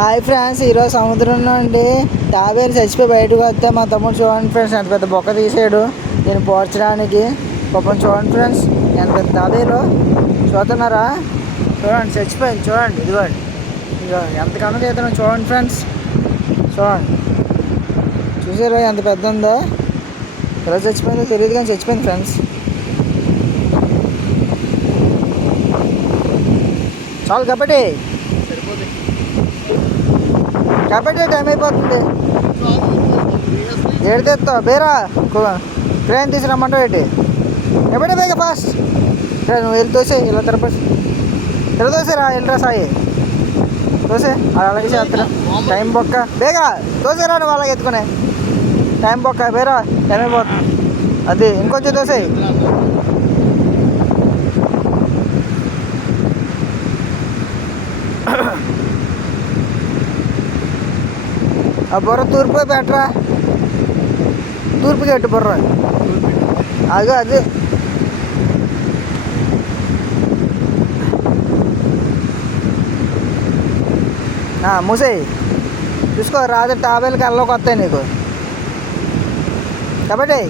Hi friends, ఈరోజు సముద్రంలో అండి తాబేలు చచ్చిపోయి బయటకు వస్తే మా తమ్ముడు చూడండి ఫ్రెండ్స్ ఎంత పెద్ద బొక్క తీసాడు దీన్ని పోర్చడానికి. పాపం చూడండి ఫ్రెండ్స్ ఎంత పెద్ద తాబేలు చూస్తున్నారా. చూడండి చచ్చిపోయింది, చూడండి ఇదిగోండి ఇదిగో ఎంత కన్నా తీస్తున్నాం చూడండి ఫ్రెండ్స్. చూడండి చూసారా ఎంత పెద్ద ఉందో. ఎలా చచ్చిపోయిందో తెలియదు కానీ చచ్చిపోయింది ఫ్రెండ్స్. చాలు కాబట్టి కాబట్టి టైం అయిపోతుంది. ఏడు తెస్తావు బేరా ట్రైన్ తీసుకురమ్మంటావు ఏంటి? ఎప్పుడే బేగా ఫాస్ట్ నువ్వు వెళ్ళి తోసే ఇలా తిరపతి ఇలా తోసేరా వెళ్ళరా సాయి తోసే అలాగే చేస్తారా. టైం బొక్క బేగా తోసేరా నువ్వు అలాగే ఎత్తుకునే టైం బొక్క బేరా టైం అయిపోతుంది. అది ఇంకొంచెం తోసే. ఆ బుర్ర తూర్పు పెట్టరా, తూర్పుకి ఎట్టు బుర్ర అదో అది. మూసేయి చూసుకో రాత్రి తాబేలకి అల్లలోకి వస్తాయి నీకు కాబట్టి